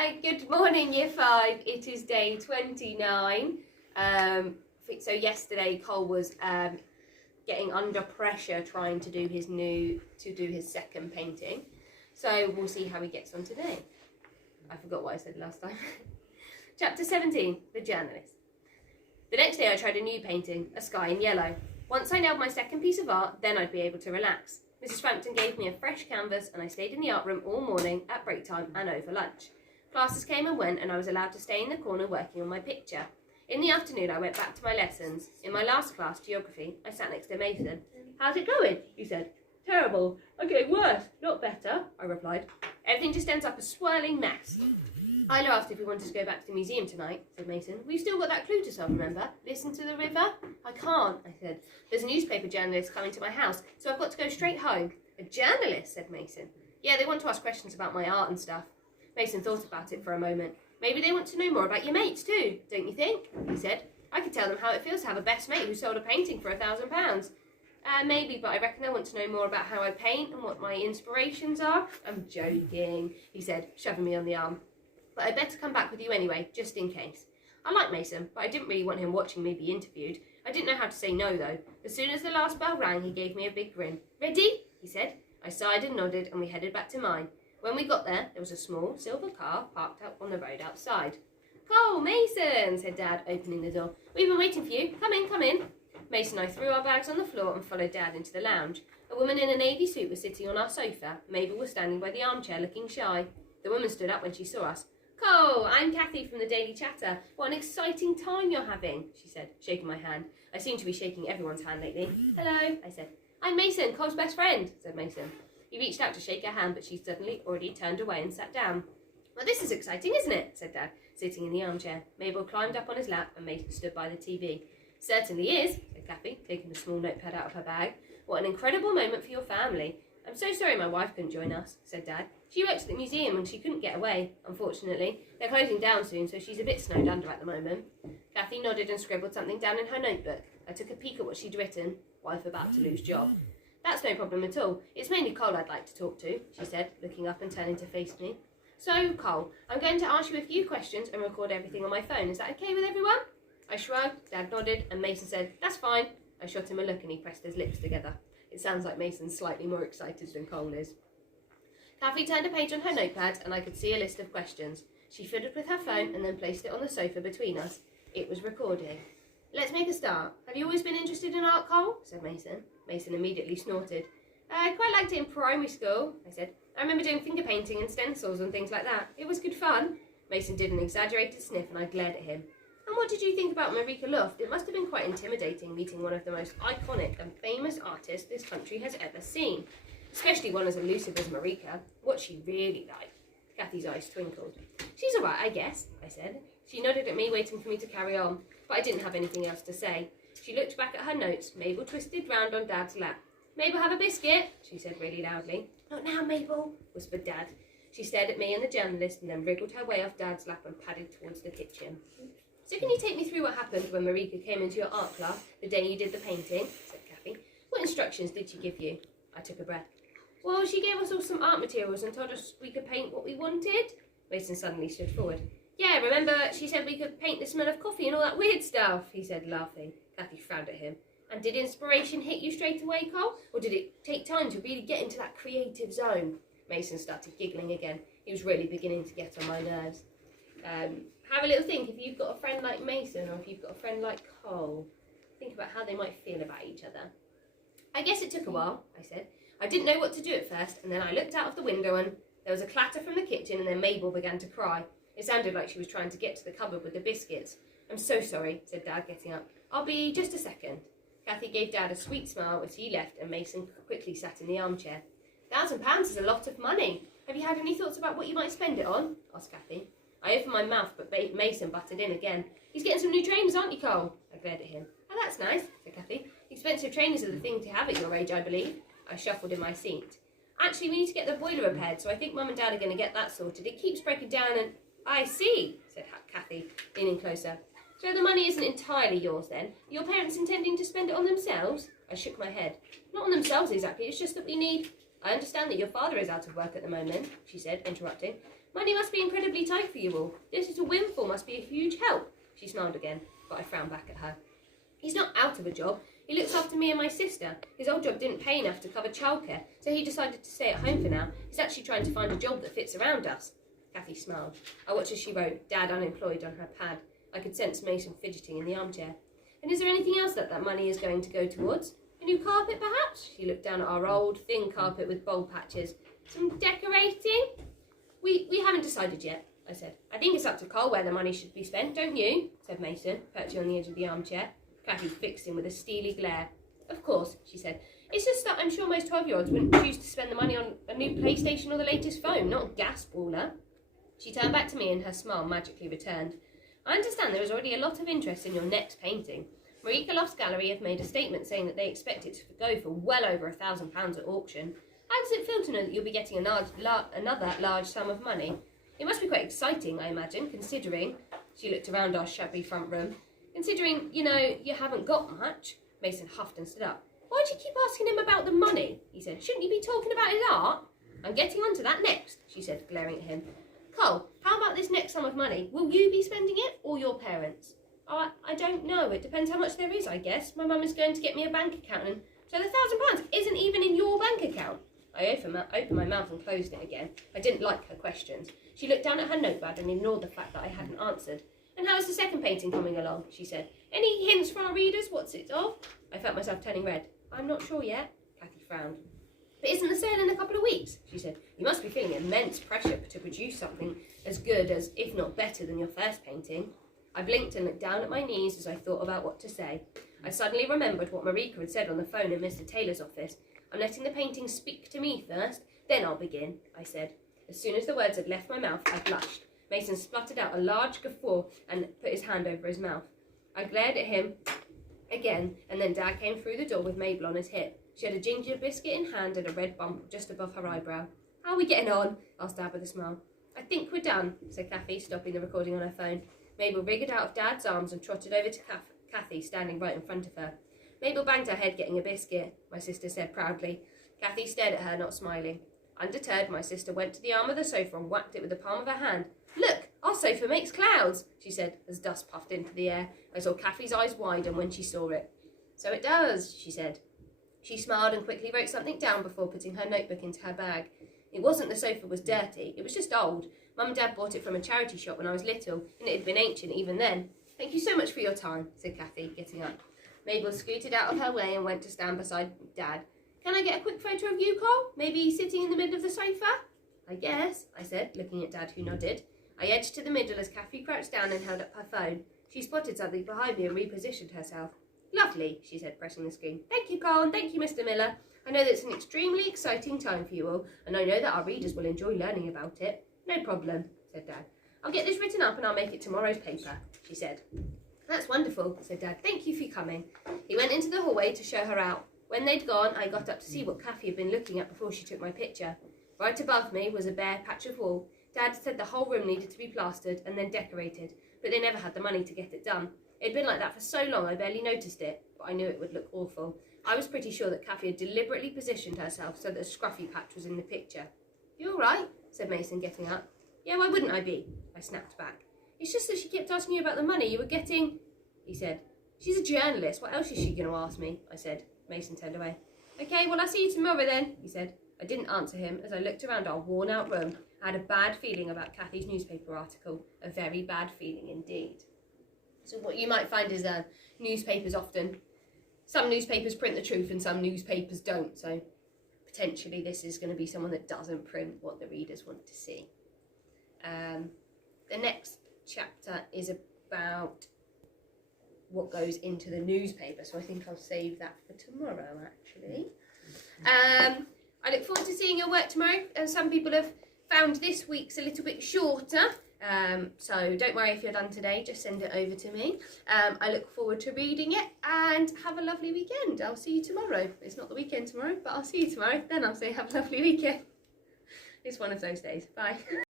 Good morning, Year 5. It is day 29. So yesterday Cole was getting under pressure trying to do his second painting. So we'll see how he gets on today. I forgot what I said last time. Chapter 17, The Journalist. The next day I tried a new painting, a sky in yellow. Once I nailed my second piece of art, then I'd be able to relax. Mrs. Frampton gave me a fresh canvas and I stayed in the art room all morning, at break time and over lunch. Classes came and went and I was allowed to stay in the corner working on my picture. In the afternoon I went back to my lessons. In my last class, geography, I sat next to Mason. "How's it going?" he said. "Terrible. I'm getting worse, not better," I replied. "Everything just ends up a swirling mess." Ila asked if we wanted to go back to the museum tonight, said Mason. "We've still got that clue to solve, remember? Listen to the river?" "I can't," I said. "There's a newspaper journalist coming to my house, so I've got to go straight home." "A journalist?" said Mason. "Yeah, they want to ask questions about my art and stuff." Mason thought about it for a moment. "Maybe they want to know more about your mates too, don't you think?" he said. "I could tell them how it feels to have a best mate who sold a painting for £1,000. Maybe, but I reckon they want to know more about how I paint and what my inspirations are." "I'm joking," he said, shoving me on the arm. "But I'd better come back with you anyway, just in case." I liked Mason, but I didn't really want him watching me be interviewed. I didn't know how to say no, though. As soon as the last bell rang, he gave me a big grin. "Ready?" he said. I sighed and nodded, and we headed back to mine. When we got there was a small silver car parked out on the road outside. "Cole, Mason," said Dad, opening the door. "We've been waiting for you. Come in, come in." Mason and I threw our bags on the floor and followed Dad into the lounge. A woman in a navy suit was sitting on our sofa. Mabel was standing by the armchair looking shy. The woman stood up when she saw us. "Cole, I'm Kathy from the Daily Chatter. What an exciting time you're having," she said, shaking my hand. I seem to be shaking everyone's hand lately. "Hello," I said. "I'm Mason, Cole's best friend," said Mason. He reached out to shake her hand, but she suddenly already turned away and sat down. "Well, this is exciting, isn't it?" said Dad, sitting in the armchair. Mabel climbed up on his lap and Mason stood by the TV. "Certainly is," said Kathy, taking a small notepad out of her bag. "What an incredible moment for your family." "I'm so sorry my wife couldn't join us," said Dad. "She works at the museum and she couldn't get away, unfortunately. They're closing down soon, so she's a bit snowed under at the moment." Kathy nodded and scribbled something down in her notebook. I took a peek at what she'd written. "Wife about to lose job." "That's no problem at all. It's mainly Cole I'd like to talk to," she said, looking up and turning to face me. "So, Cole, I'm going to ask you a few questions and record everything on my phone. Is that okay with everyone?" I shrugged, Dad nodded, and Mason said, "That's fine." I shot him a look and he pressed his lips together. It sounds like Mason's slightly more excited than Cole is. Kathy turned a page on her notepad and I could see a list of questions. She fiddled with her phone and then placed it on the sofa between us. It was recording. "Let's make a start. Have you always been interested in art, Cole?" said Mason. Mason immediately snorted. "I quite liked it in primary school," I said. "I remember doing finger painting and stencils and things like that. It was good fun." Mason did an exaggerated sniff and I glared at him. "And what did you think about Marika Luft? It must have been quite intimidating meeting one of the most iconic and famous artists this country has ever seen. Especially one as elusive as Marika. What's she really like?" Kathy's eyes twinkled. "She's all right, I guess," I said. She nodded at me, waiting for me to carry on, but I didn't have anything else to say. She looked back at her notes. Mabel twisted round on Dad's lap. "Mabel, have a biscuit," she said really loudly. "Not now, Mabel," whispered Dad. She stared at me and the journalist and then wriggled her way off Dad's lap and padded towards the kitchen. "So can you take me through what happened when Marika came into your art class the day you did the painting?" said Kathy. "What instructions did she give you?" I took a breath. "Well, she gave us all some art materials and told us we could paint what we wanted." Mason suddenly stood forward. "Yeah, remember she said we could paint the smell of coffee and all that weird stuff," he said, laughing. Kathy frowned at him. "And did inspiration hit you straight away, Cole? Or did it take time to really get into that creative zone?" Mason started giggling again. He was really beginning to get on my nerves. Have a little think if you've got a friend like Mason or if you've got a friend like Cole. Think about how they might feel about each other. "I guess it took a while," I said. "I didn't know what to do at first, and then I looked out of the window and there was a clatter from the kitchen and then Mabel began to cry. It sounded like she was trying to get to the cupboard with the biscuits. "I'm so sorry," said Dad, getting up. "I'll be just a second." Kathy gave Dad a sweet smile as he left and Mason quickly sat in the armchair. £1,000 is a lot of money. Have you had any thoughts about what you might spend it on?" asked Kathy. I opened my mouth, but Mason butted in again. "He's getting some new trainers, aren't you, Cole?" I glared at him. "Oh, that's nice," said Kathy. "Expensive trainers are the thing to have at your age, I believe." I shuffled in my seat. "Actually, we need to get the boiler repaired, so I think Mum and Dad are going to get that sorted. It keeps breaking down and—" "I see," said Kathy, leaning closer. "So the money isn't entirely yours, then? Are your parents intending to spend it on themselves?" I shook my head. "Not on themselves, exactly. It's just that we need—" I understand that your father is out of work at the moment, she said, interrupting. Money must be incredibly tight for you all. This little windfall must be a huge help. She smiled again, but I frowned back at her. He's not out of a job. He looks after me and my sister. His old job didn't pay enough to cover childcare, so he decided to stay at home for now. He's actually trying to find a job that fits around us. Kathy smiled. I watched as she wrote, Dad unemployed, on her pad. I could sense Mason fidgeting in the armchair. And is there anything else that money is going to go towards? A new carpet, perhaps? She looked down at our old, thin carpet with bulb patches. Some decorating? We haven't decided yet, I said. I think it's up to Cole where the money should be spent, don't you? Said Mason, perching on the edge of the armchair. Kathy fixed him with a steely glare. Of course, she said. It's just that I'm sure most 12-year-olds wouldn't choose to spend the money on a new PlayStation or the latest phone, not a gas boiler. She turned back to me and her smile magically returned. I understand there is already a lot of interest in your next painting. Marika Loft's gallery have made a statement saying that they expect it to go for well over £1,000 at auction. How does it feel to know that you'll be getting another large sum of money? It must be quite exciting, I imagine, considering, she looked around our shabby front room, considering, you haven't got much. Mason huffed and stood up. Why do you keep asking him about the money? He said. Shouldn't you be talking about his art? I'm getting on to that next, she said, glaring at him. Cole, how about this next sum of money? Will you be spending it or your parents? Oh, I don't know. It depends how much there is, I guess. My mum is going to get me a bank account, and so the £1,000 isn't even in your bank account. I opened my mouth and closed it again. I didn't like her questions. She looked down at her notepad and ignored the fact that I hadn't answered. And how is the second painting coming along? She said. Any hints for our readers? What's it of? I felt myself turning red. I'm not sure yet. Kathy frowned. But isn't the sale in a couple of weeks? She said. You must be feeling immense pressure to produce something as good as, if not better than your first painting. I blinked and looked down at my knees as I thought about what to say. I suddenly remembered what Marika had said on the phone in Mr. Taylor's office. I'm letting the painting speak to me first, then I'll begin, I said. As soon as the words had left my mouth, I blushed. Mason spluttered out a large guffaw and put his hand over his mouth. I glared at him again, and then Dad came through the door with Mabel on his hip. She had a ginger biscuit in hand and a red bump just above her eyebrow. How are we getting on? Asked Dad with a smile. I think we're done, said Kathy, stopping the recording on her phone. Mabel wriggled out of Dad's arms and trotted over to Kathy, standing right in front of her. Mabel banged her head getting a biscuit, my sister said proudly. Kathy stared at her, not smiling. Undeterred, my sister went to the arm of the sofa and whacked it with the palm of her hand. Look, our sofa makes clouds, she said, as dust puffed into the air. I saw Kathy's eyes widen when she saw it. So it does, she said. She smiled and quickly wrote something down before putting her notebook into her bag. It wasn't the sofa was dirty, it was just old. Mum and Dad bought it from a charity shop when I was little, and it had been ancient even then. Thank you so much for your time, said Kathy, getting up. Mabel scooted out of her way and went to stand beside Dad. Can I get a quick photo of you, Cole? Maybe sitting in the middle of the sofa? I guess, I said, looking at Dad, who nodded. I edged to the middle as Kathy crouched down and held up her phone. She spotted something behind me and repositioned herself. Lovely, she said, pressing the screen. Thank you, Cole, and thank you, Mr. Miller. I know that it's an extremely exciting time for you all, and I know that our readers will enjoy learning about it. No problem, said Dad. I'll get this written up and I'll make it tomorrow's paper, she said. That's wonderful, said Dad. Thank you for coming. He went into the hallway to show her out. When they'd gone, I got up to see what Kathy had been looking at before she took my picture. Right above me was a bare patch of wall. Dad said the whole room needed to be plastered and then decorated, but they never had the money to get it done. It'd been like that for so long I barely noticed it, but I knew it would look awful. I was pretty sure that Kathy had deliberately positioned herself so that a scruffy patch was in the picture. You all right? Said Mason, getting up. Yeah, why wouldn't I be? I snapped back. It's just that she kept asking you about the money you were getting, he said. She's a journalist. What else is she going to ask me? I said. Mason turned away. Okay, well, I'll see you tomorrow then, he said. I didn't answer him. As I looked around our worn-out room, I had a bad feeling about Kathy's newspaper article. A very bad feeling indeed. So what you might find is newspapers often, some newspapers print the truth and some newspapers don't. So potentially this is going to be someone that doesn't print what the readers want to see. The next chapter is about what goes into the newspaper, so I think I'll save that for tomorrow, actually. I look forward to seeing your work tomorrow. Some people have found this week's a little bit shorter, so don't worry if you're done today, just send it over to me. I look forward to reading it, and have a lovely weekend. I'll see you tomorrow. It's not the weekend tomorrow, but I'll see you tomorrow. Then I'll say have a lovely weekend. It's one of those days. Bye.